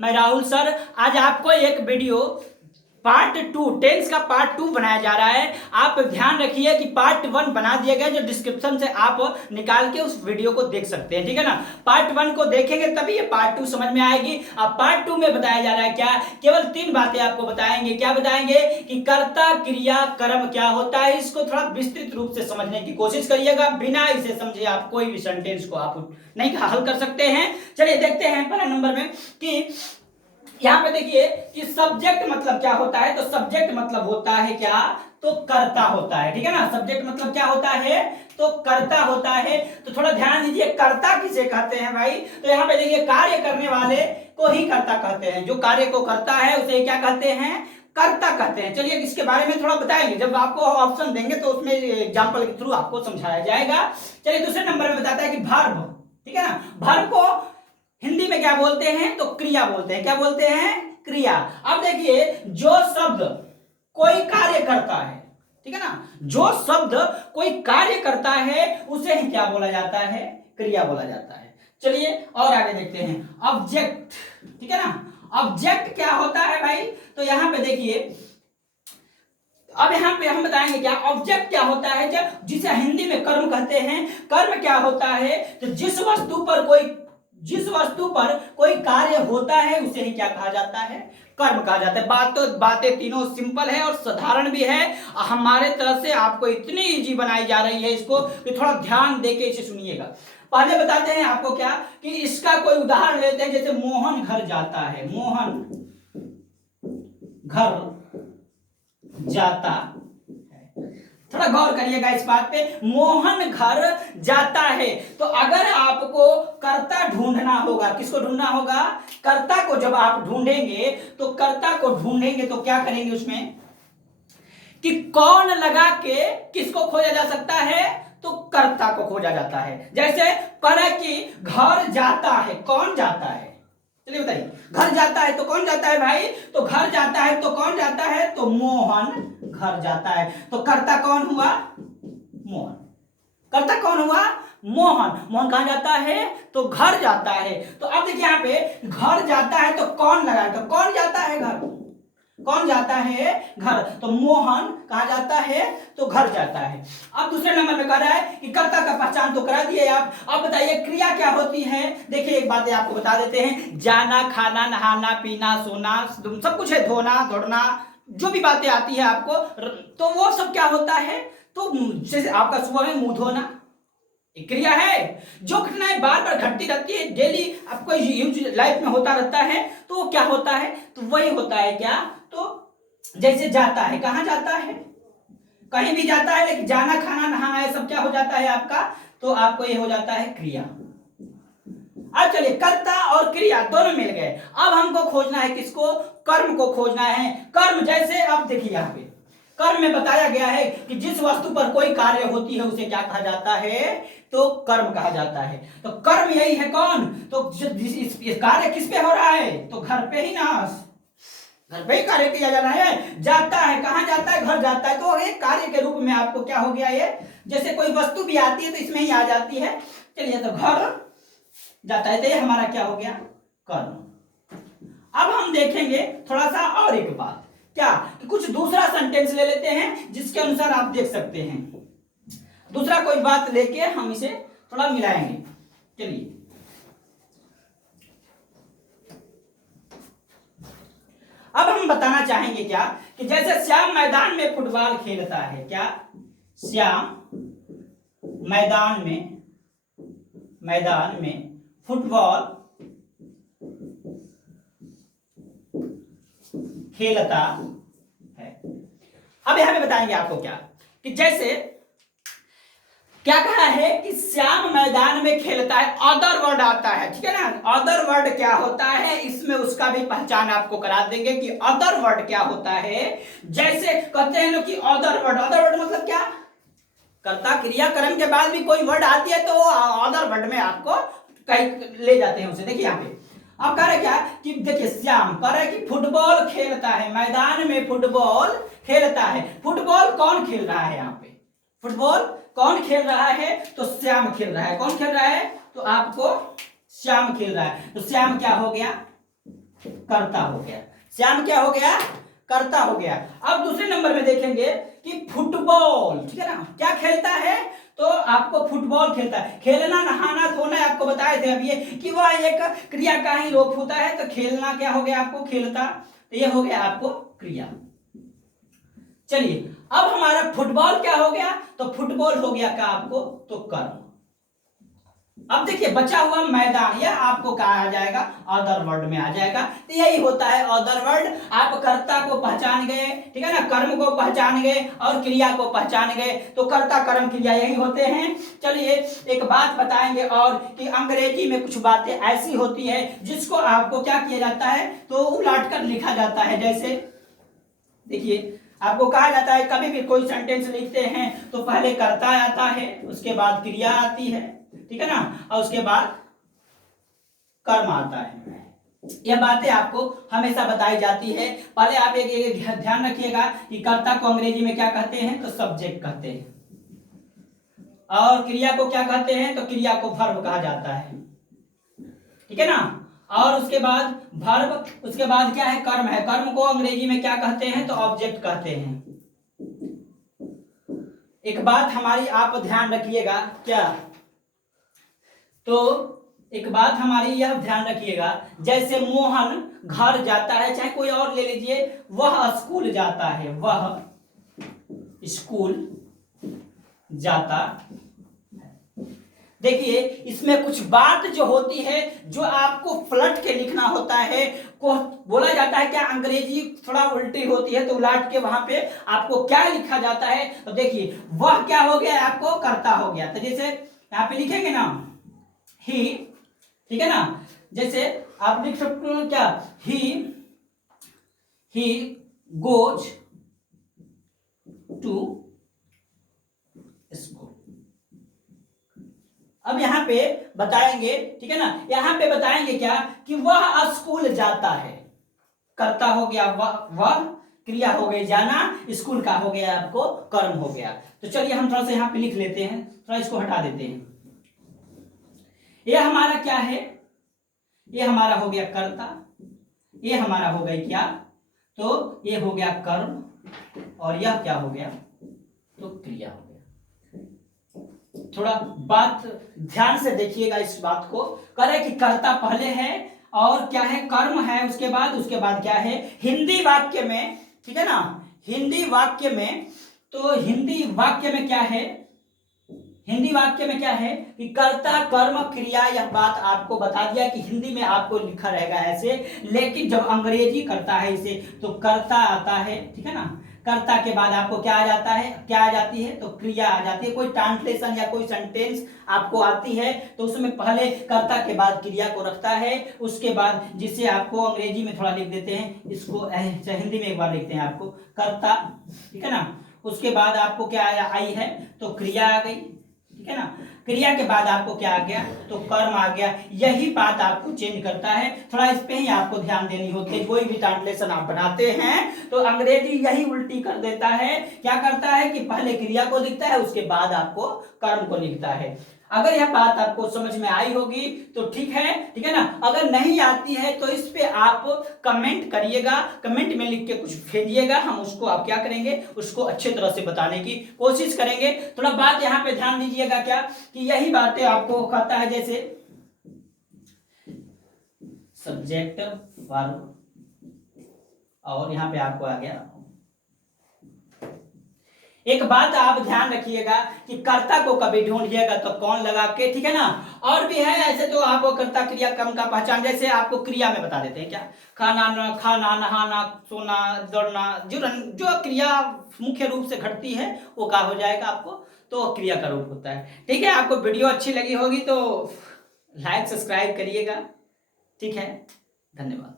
मैं राहुल सर। आज आपको एक वीडियो पार्ट 2 टेंस का पार्ट 2 बनाया जा रहा है। आप ध्यान रखिए कि पार्ट 1 बना दिया गया, जो डिस्क्रिप्शन से आप निकाल के उस वीडियो को देख सकते हैं, ठीक है ना। पार्ट 1 को देखेंगे तभी ये पार्ट 2 समझ में आएगी। अब पार्ट 2 में बताया जा रहा है क्या, केवल 3 बातें आपको बताएंगे। क्या बताएंगे कि कर्ता क्रिया कर्म क्या होता है। इसको थोड़ा विस्तृत रूप से समझने की कोशिश करिएगा। बिना इसे समझे आप कोई भी सेंटेंस को आप नहीं हल कर सकते हैं। चलिए देखते हैं पहला नंबर में कि यहां पे देखिए कि सब्जेक्ट मतलब क्या होता है। तो सब्जेक्ट मतलब होता है क्या, तो कर्ता होता है, ठीक है ना। सब्जेक्ट मतलब क्या होता है, तो कर्ता होता है। तो थोड़ा ध्यान दीजिए, कर्ता किसे कहते हैं भाई। तो यहाँ पे देखिए कार्य करने वाले को ही कर्ता कहते हैं। जो कार्य को करता है उसे क्या कहते हैं, कर्ता कहते हैं। चलिए इसके बारे में थोड़ा बताएंगे, जब आपको ऑप्शन देंगे तो उसमें एग्जाम्पल के थ्रू आपको समझाया जाएगा। चलिए दूसरे नंबर में बताता है कि वर्ब, ठीक है ना। वर्ब को हिंदी में क्या बोलते हैं, तो क्रिया बोलते हैं। क्या बोलते हैं, क्रिया। अब देखिए जो शब्द कोई कार्य करता है, ठीक है ना, जो शब्द कोई कार्य करता है उसे ही क्या बोला जाता है, क्रिया बोला जाता है। चलिए और आगे देखते हैं, ऑब्जेक्ट, ठीक है ना। ऑब्जेक्ट क्या होता है भाई, तो यहां पे देखिए, अब यहां पे हम बताएंगे क्या ऑब्जेक्ट क्या होता है, जब जिसे हिंदी में कर्म कहते हैं। कर्म क्या होता है, तो जिस वस्तु पर कोई कार्य होता है उसे ही क्या कहा जाता है, कर्म कहा जाता है। बातें तीनों सिंपल है और साधारण भी है। हमारे तरफ से आपको इतनी इजी बनाई जा रही है इसको कि थोड़ा ध्यान देके इसे सुनिएगा। पहले बताते हैं आपको क्या कि इसका कोई उदाहरण लेते हैं। जैसे मोहन घर जाता है, मोहन घर जाता है। थोड़ा गौर करिएगा इस बात पे, मोहन घर जाता है। तो अगर आपको कर्ता ढूंढना होगा, किसको ढूंढना होगा, कर्ता को। जब आप ढूंढेंगे तो कर्ता को ढूंढेंगे तो क्या करेंगे उसमें कि कौन लगा के किसको खोजा जा सकता है, तो कर्ता को खोजा जाता है। जैसे कह कि घर जाता है, कौन जाता है, चलिए बताइए। घर जाता है तो कौन जाता है भाई, तो घर जाता है तो कौन जाता है, तो मोहन घर जाता है। तो कर्ता कौन हुआ, मोहन। कर्ता कौन हुआ, मोहन। मोहन कहां जाता है, तो घर जाता है। तो अब देखिए यहां पे घर जाता है तो कौन लगा, तो कौन जाता है घर, कौन जाता है घर। तो मोहन कहां जाता है, तो घर जाता है। अब दूसरे नंबर में कह रहा है कि कर्ता का पहचान तो करा दिए आप। अब बताइए क्रिया क्या होती है। देखिए एक बात आपको बता देते हैं, जाना, खाना, नहाना, पीना, सोना, सब कुछ है, धोना, दौड़ना, जो भी बातें आती है आपको, तो वो सब क्या होता है, तो जैसे आपका सुबह में मुंह धोना एक क्रिया है। जो घटनाएं बार बार घटती रहती है, डेली आपको यूज लाइफ में होता रहता है, तो वो क्या होता है, तो वही होता है क्या, तो जैसे जाता है, कहां जाता है, कहीं भी जाता है, लेकिन जाना, खाना, नहाना ये सब क्या हो जाता है आपका, तो आपको ये हो जाता है क्रिया। अब चलिए कर्ता और क्रिया दोनों मिल गए। अब हमको खोजना है किसको, कर्म को खोजना है। कर्म जैसे अब देखिए यहाँ पे कर्म में बताया गया है कि जिस वस्तु पर कोई कार्य होती है उसे क्या कहा जाता है, तो कर्म कहा जाता है। तो कर्म यही है कौन, तो कार्य किस पे हो रहा है, तो घर पे ही ना, घर पे ही कार्य किया जा रहा है। जाता है, कहां जाता है, घर जाता है। तो एक कार्य के रूप में आपको क्या हो गया ये, जैसे कोई वस्तु भी आती है तो इसमें ही आ जाती है। चलिए तो घर जाता है, तो ये हमारा क्या हो गया, कर्म। अब हम देखेंगे थोड़ा सा और एक बात, क्या कि कुछ दूसरा सेंटेंस ले लेते हैं जिसके अनुसार आप देख सकते हैं। दूसरा कोई बात लेके हम इसे थोड़ा मिलाएंगे। चलिए अब हम बताना चाहेंगे क्या कि जैसे श्याम मैदान में फुटबॉल खेलता है, क्या श्याम मैदान में फुटबॉल खेलता है। अब यहां पे बताएंगे आपको क्या कि जैसे क्या कहा है कि श्याम मैदान में खेलता है, अदर वर्ड आता है, ठीक है ना। अदर वर्ड क्या होता है, इसमें उसका भी पहचान आपको करा देंगे कि अदर वर्ड क्या होता है। जैसे कहते हैं लोग कि अदर वर्ड मतलब क्या, कर्ता क्रिया कर्म के बाद भी कोई वर्ड आती है तो वो अदर वर्ड में आपको कहीं ले जाते हैं उसे। देखिए यहाँ पे अब कह रहे क्या कि देखिए श्याम कह रहे कि फुटबॉल खेलता है, मैदान में फुटबॉल खेलता है। फुटबॉल कौन खेल रहा है, यहाँ पे फुटबॉल कौन खेल रहा है, तो श्याम खेल रहा है। कौन खेल रहा है, तो आपको श्याम खेल रहा है। तो श्याम क्या हो गया, कर्ता हो गया। श्याम क्या हो गया? कर्ता हो गया। अब दूसरे नंबर में देखेंगे कि फुटबॉल, ठीक है ना, क्या खेलता है? तो आपको फुटबॉल खेलता है। खेलना, नहाना, धोना आपको बताए थे अब ये कि वह एक क्रिया का ही रूप होता है। तो खेलना क्या हो गया आपको? खेलता। तो ये हो गया आपको क्रिया। चलिए, अब हमारा फुटबॉल क्या हो गया? तो फुटबॉल हो गया क्या आपको? तो कर्म। अब देखिए बचा हुआ मैदान, यह आपको कहा आ जाएगा अदर वर्ड में आ जाएगा। तो यही होता है अदर वर्ड। आप कर्ता को पहचान गए, ठीक है ना, कर्म को पहचान गए और क्रिया को पहचान गए। तो कर्ता कर्म क्रिया यही होते हैं। चलिए एक बात बताएंगे और कि अंग्रेजी में कुछ बातें ऐसी होती है जिसको आपको क्या किया जाता है? तो उलट कर लिखा जाता है। जैसे देखिए आपको कहा जाता है कभी भी कोई सेंटेंस लिखते हैं तो पहले कर्ता आता है, उसके बाद क्रिया आती है, ठीक है ना, और उसके बाद कर्म आता है। यह बातें आपको हमेशा बताई जाती है। पहले आप एक ध्यान रखिएगा कि कर्ता को अंग्रेजी में क्या कहते हैं? तो सब्जेक्ट कहते हैं। और क्रिया को क्या कहते हैं? तो क्रिया को वर्ब कहा जाता है, ठीक है ना। और उसके बाद वर्ब, उसके बाद क्या है? कर्म है। कर्म को अंग्रेजी में क्या कहते हैं? तो ऑब्जेक्ट कहते हैं। एक बात हमारी आप ध्यान रखिएगा, क्या? तो एक बात हमारी यह ध्यान रखिएगा, जैसे मोहन घर जाता है, चाहे कोई और ले लीजिए, वह स्कूल जाता है, वह स्कूल जाता। देखिए इसमें कुछ बात जो होती है जो आपको पलट के लिखना होता है, को बोला जाता है क्या? अंग्रेजी थोड़ा उल्टी होती है तो उलट के वहां पे आपको क्या लिखा जाता है? तो देखिए वह क्या हो गया? आपको कर्ता हो गया। तो जैसे यहाँ पे लिखेंगे ना ही, ठीक है ना, जैसे आप लिख सकते हो क्या? He goes to school. अब यहां पे बताएंगे, ठीक है ना, यहां पे बताएंगे क्या? कि वह स्कूल जाता है। कर्ता हो गया वह, क्रिया हो गई जाना, स्कूल का हो गया आपको कर्म हो गया। तो चलिए हम थोड़ा सा यहां पे लिख लेते हैं, थोड़ा इसको हटा देते हैं। ये हमारा क्या है? ये हमारा हो गया कर्ता, ये हमारा हो गया क्या? तो ये हो गया कर्म और यह क्या हो गया? तो क्रिया हो गया। थोड़ा बात ध्यान से देखिएगा इस बात को। कह रहे कि कर्ता पहले है और क्या है? कर्म है, उसके बाद क्या है? हिंदी वाक्य में, ठीक है ना, हिंदी वाक्य में, तो हिंदी वाक्य में क्या है? हिंदी वाक्य में क्या है कि कर्ता कर्म क्रिया। यह बात आपको बता दिया कि हिंदी में आपको लिखा रहेगा ऐसे, लेकिन जब अंग्रेजी करता है इसे तो कर्ता आता है, ठीक है ना। कर्ता के बाद आपको क्या आ जाता है? क्या आ जाती है? तो क्रिया आ जाती है। कोई ट्रांसलेशन या कोई सेंटेंस आपको आती है तो उसमें पहले कर्ता के बाद क्रिया को रखता है, उसके बाद जिसे आपको अंग्रेजी में थोड़ा लिख देते हैं, इसको हिंदी में एक बार लिखते हैं आपको कर्ता, ठीक है ना। उसके बाद आपको क्या आई है? तो क्रिया आ गई, ठीक है ना। क्रिया के बाद आपको क्या आ गया? तो कर्म आ गया। यही बात आपको चेंज करता है, थोड़ा इस पे ही आपको ध्यान देनी होती है। कोई भी ट्रांसलेशन आप बनाते हैं तो अंग्रेजी यही उल्टी कर देता है। क्या करता है कि पहले क्रिया को लिखता है, उसके बाद आपको कर्म को लिखता है। अगर यह बात आपको समझ में आई होगी तो ठीक है ना। अगर नहीं आती है तो इस पे आप कमेंट करिएगा, कमेंट में लिख के कुछ भेजिएगा, हम उसको आप क्या करेंगे? उसको अच्छे तरह से बताने की कोशिश करेंगे। थोड़ा बात यहाँ पे ध्यान दीजिएगा क्या कि यही बातें आपको कहता है, जैसे सब्जेक्ट वर्ब, और यहाँ पे आपको आ गया। एक बात आप ध्यान रखिएगा कि कर्ता को कभी ढूंढिएगा तो कौन लगा के, ठीक है ना। और भी है ऐसे तो आपको कर्ता क्रिया कर्म का पहचान, जैसे आपको क्रिया में बता देते हैं क्या? खाना, नहाना, सोना, दौड़ना, जो क्रिया मुख्य रूप से घटती है वो क्या हो जाएगा आपको? तो क्रिया का रूप होता है। ठीक है, आपको वीडियो अच्छी लगी होगी तो लाइक सब्सक्राइब करिएगा, ठीक है। धन्यवाद।